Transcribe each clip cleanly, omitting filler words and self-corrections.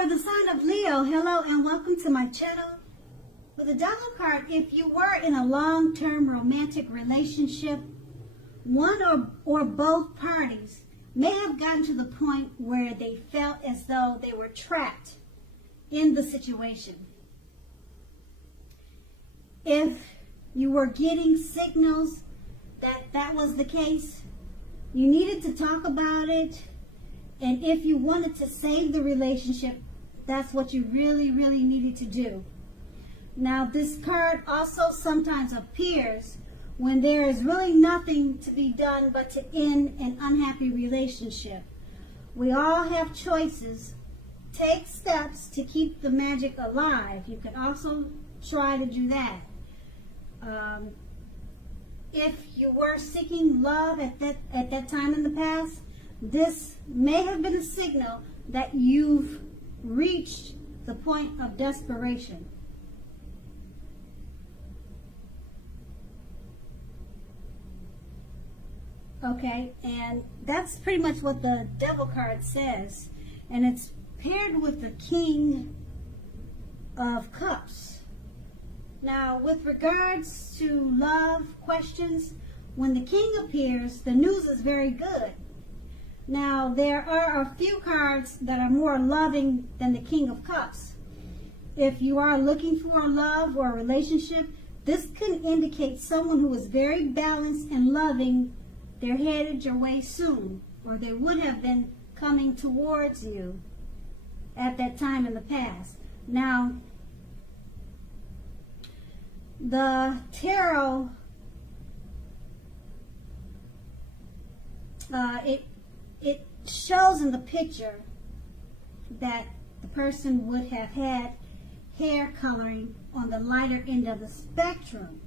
For the sign of Leo, hello and welcome to my channel. With the Devil card, if you were in a long-term romantic relationship, one or both parties may have gotten to the point where they felt as though they were trapped in the situation. If you were getting signals that that was the case, you needed to talk about it. And if you wanted to save the relationship, that's what you really, really needed to do. Now, this card also sometimes appears when there is really nothing to be done but to end an unhappy relationship. We all have choices. Take steps to keep the magic alive. You can also try to do that. If you were seeking love at that time in the past, this may have been a signal that you've reached the point of desperation. Okay, and that's pretty much what the Devil card says. And it's paired with the King of Cups. Now, with regards to love questions, when the King appears, the news is very good. Now, there are a few cards that are more loving than the King of Cups. If you are looking for a love or a relationship, this can indicate someone who is very balanced and loving. They're headed your way soon, or they would have been coming towards you at that time in the past. Now, the tarot, it shows in the picture that the person would have had hair coloring on the lighter end of the spectrum.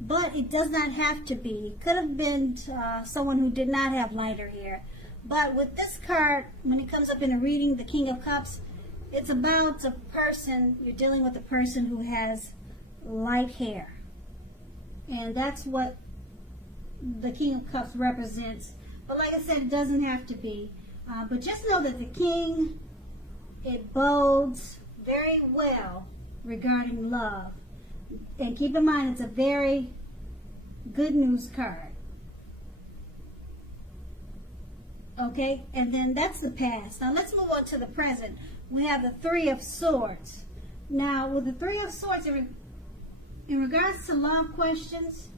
But it does not have to be. It could have been someone who did not have lighter hair. But with this card, when it comes up in a reading, the King of Cups, it's about a person, you're dealing with a person who has light hair. And that's what the King of Cups represents. But like I said, it doesn't have to be. But just know that the King, it bodes very well regarding love. And keep in mind, it's a very good news card. Okay, and then that's the past. Now let's move on to the present. We have the Three of Swords. Now, with the Three of Swords, in regards to love questions,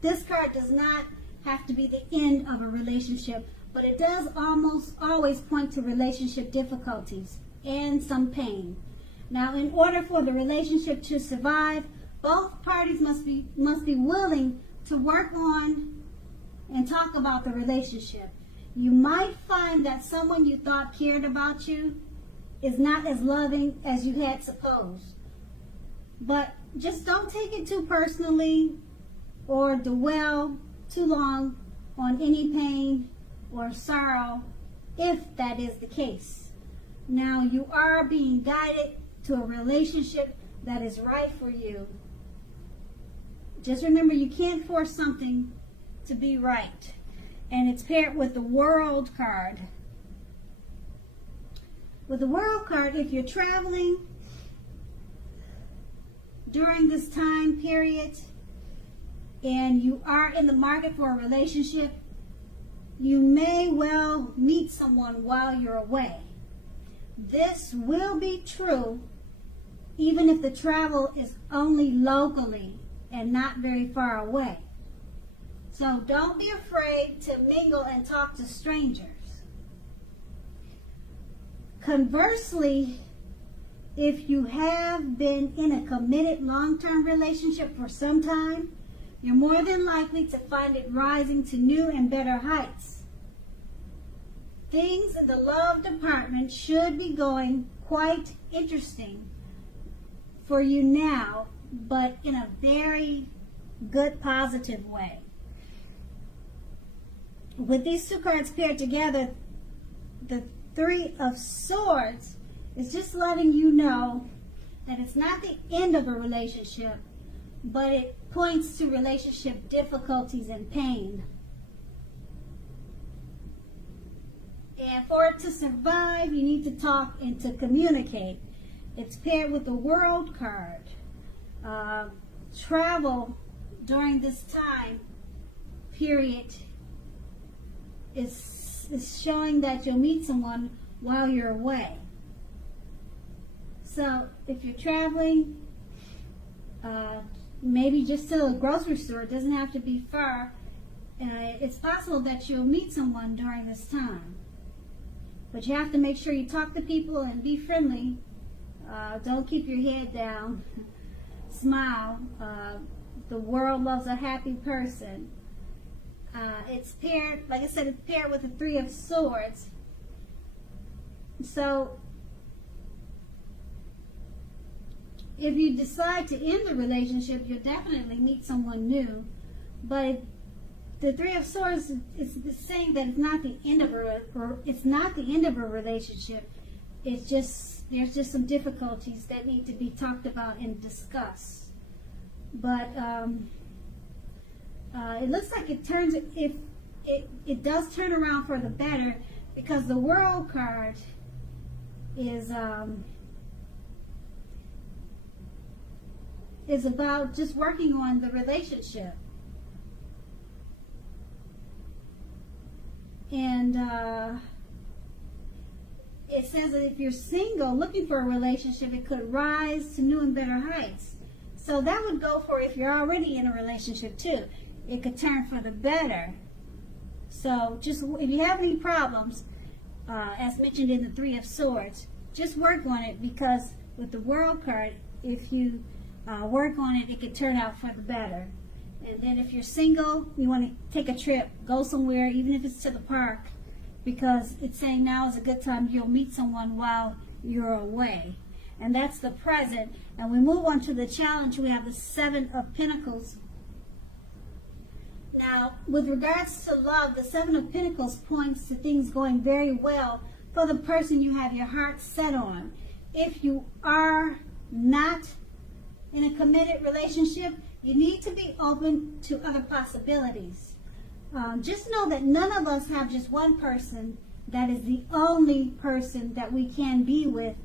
this card does not have to be the end of a relationship, but it does almost always point to relationship difficulties and some pain. Now, in order for the relationship to survive, both parties must be willing to work on and talk about the relationship. You might find that someone you thought cared about you is not as loving as you had supposed. But just don't take it too personally or dwell too long on any pain or sorrow if that is the case. Now, you are being guided to a relationship that is right for you. Just remember, you can't force something to be right. And it's paired with the World card. With the World card, if you're traveling during this time period and you are in the market for a relationship, you may well meet someone while you're away. This will be true even if the travel is only locally and not very far away. So don't be afraid to mingle and talk to strangers. Conversely, if you have been in a committed long-term relationship for some time, you're more than likely to find it rising to new and better heights. Things in the love department should be going quite interesting for you now, but in a very good, positive way. With these two cards paired together, the Three of Swords is just letting you know that it's not the end of a relationship, but it points to relationship difficulties and pain. And for it to survive, you need to talk and to communicate. It's paired with the World card. Travel during this time period is showing that you'll meet someone while you're away. So if you're traveling, maybe just to a grocery store, it doesn't have to be far. It's possible that you'll meet someone during this time. But you have to make sure you talk to people and be friendly. Don't keep your head down. Smile. The world loves a happy person. It's paired, like I said, it's paired with the Three of Swords. So if you decide to end the relationship, you'll definitely meet someone new. But the Three of Swords is saying that it's not the end of a relationship. It's just there's just some difficulties that need to be talked about and discussed. But it looks like it does turn around for the better, because the World card is about just working on the relationship. And it says that if you're single looking for a relationship, it could rise to new and better heights. So that would go for if you're already in a relationship too. It could turn for the better. So just if you have any problems, as mentioned in the Three of Swords, just work on it, because with the World card, if you work on it, it could turn out for the better. And then if you're single, you want to take a trip, go somewhere, even if it's to the park, because it's saying now is a good time. You'll meet someone while you're away. And that's the present. And we move on to the challenge. We have the Seven of Pentacles. Now, with regards to love, the Seven of Pentacles points to things going very well for the person you have your heart set on. If you are not in a committed relationship, you need to be open to other possibilities. Just know that none of us have just one person that is the only person that we can be with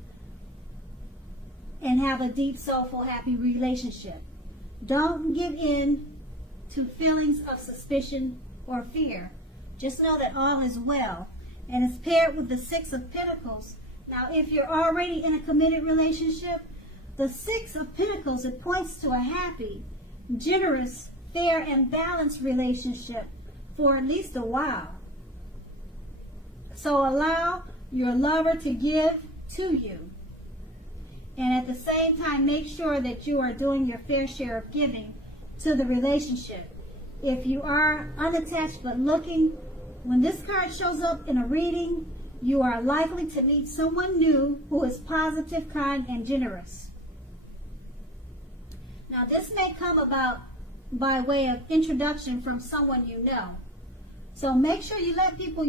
and have a deep, soulful, happy relationship. Don't give in to feelings of suspicion or fear. Just know that all is well. And it's paired with the Six of Pentacles. Now, if you're already in a committed relationship, the Six of Pentacles, it points to a happy, generous, fair, and balanced relationship for at least a while. So allow your lover to give to you. And at the same time, make sure that you are doing your fair share of giving to the relationship. If you are unattached but looking, when this card shows up in a reading, you are likely to meet someone new who is positive, kind, and generous. Now, this may come about by way of introduction from someone you know. So make sure you let people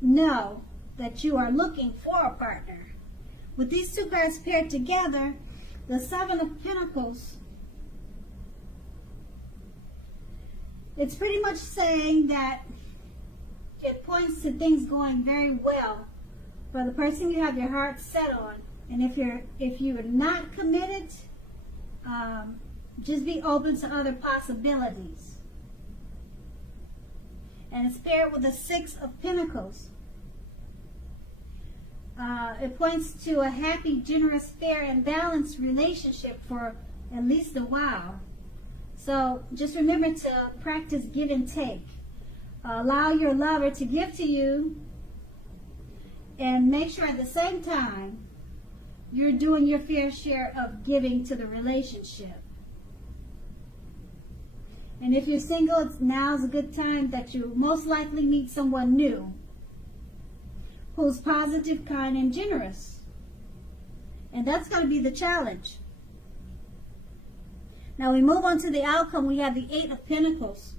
know that you are looking for a partner. With these two cards paired together, the Seven of Pentacles, it's pretty much saying that it points to things going very well for the person you have your heart set on. And if you're not committed, just be open to other possibilities. And it's paired with the Six of Pentacles. It points to a happy, generous, fair, and balanced relationship for at least a while. So just remember to practice give and take. Allow your lover to give to you, and make sure at the same time you're doing your fair share of giving to the relationship. And if you're single, now's a good time that you'll most likely meet someone new who's positive, kind, and generous. And that's going to be the challenge. Now we move on to the outcome. We have the Eight of Pentacles.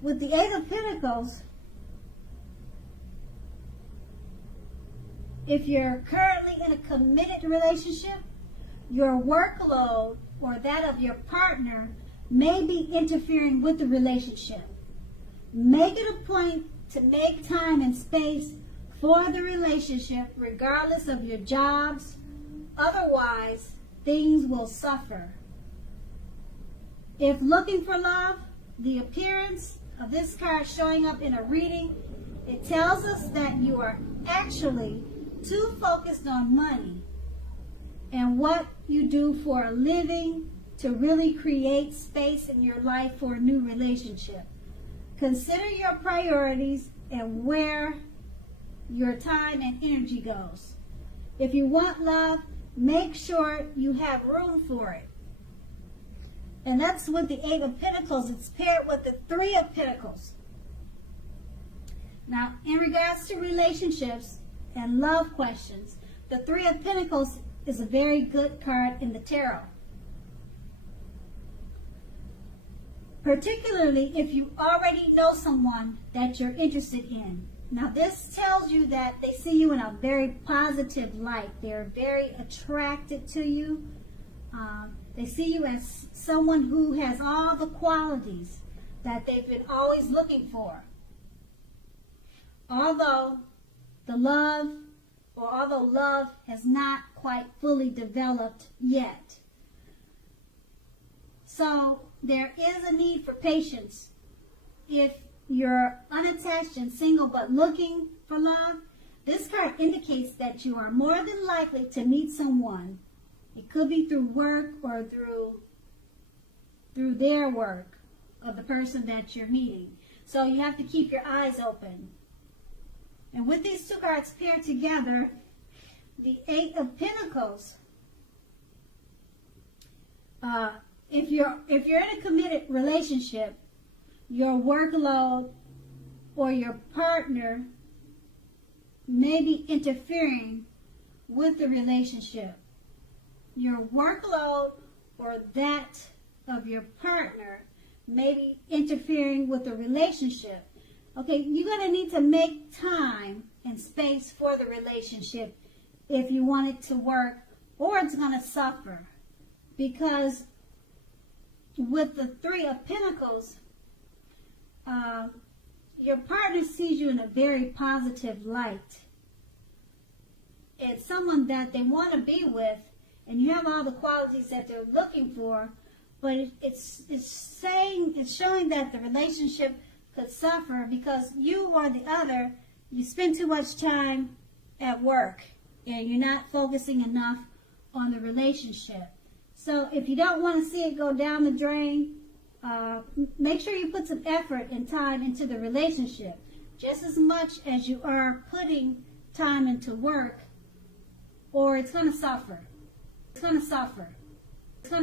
With the Eight of Pentacles, if you're currently in a committed relationship, your workload or that of your partner may be interfering with the relationship. Make it a point to make time and space for the relationship, regardless of your jobs. Otherwise, things will suffer. If looking for love, the appearance of this card showing up in a reading, it tells us that you are actually too focused on money and what you do for a living to really create space in your life for a new relationship. Consider your priorities and where your time and energy goes. If you want love, make sure you have room for it. And that's with the Eight of Pentacles. It's paired with the Three of Pentacles. Now, in regards to relationships and love questions, the Three of Pentacles is a very good card in the tarot. Particularly if you already know someone that you're interested in. Now, this tells you that they see you in a very positive light. They're very attracted to you. They see you as someone who has all the qualities that they've been always looking for. Although love has not quite fully developed yet. So there is a need for patience. If you're unattached and single but looking for love, this card indicates that you are more than likely to meet someone. It could be through work or through their work of the person that you're meeting. So you have to keep your eyes open. And with these two cards paired together, the Eight of Pentacles, if you're in a committed relationship, your workload or your partner may be interfering with the relationship. Your workload or that of your partner may be interfering with the relationship. Okay, you're going to need to make time and space for the relationship if you want it to work, or it's going to suffer. Because with the Three of Pentacles, your partner sees you in a very positive light. It's someone that they want to be with, and you have all the qualities that they're looking for, but it's showing that the relationship could suffer because you or the other, you spend too much time at work and you're not focusing enough on the relationship. So if you don't want to see it go down the drain, make sure you put some effort and time into the relationship, just as much as you are putting time into work, or it's going to suffer. It's going to suffer. It's going to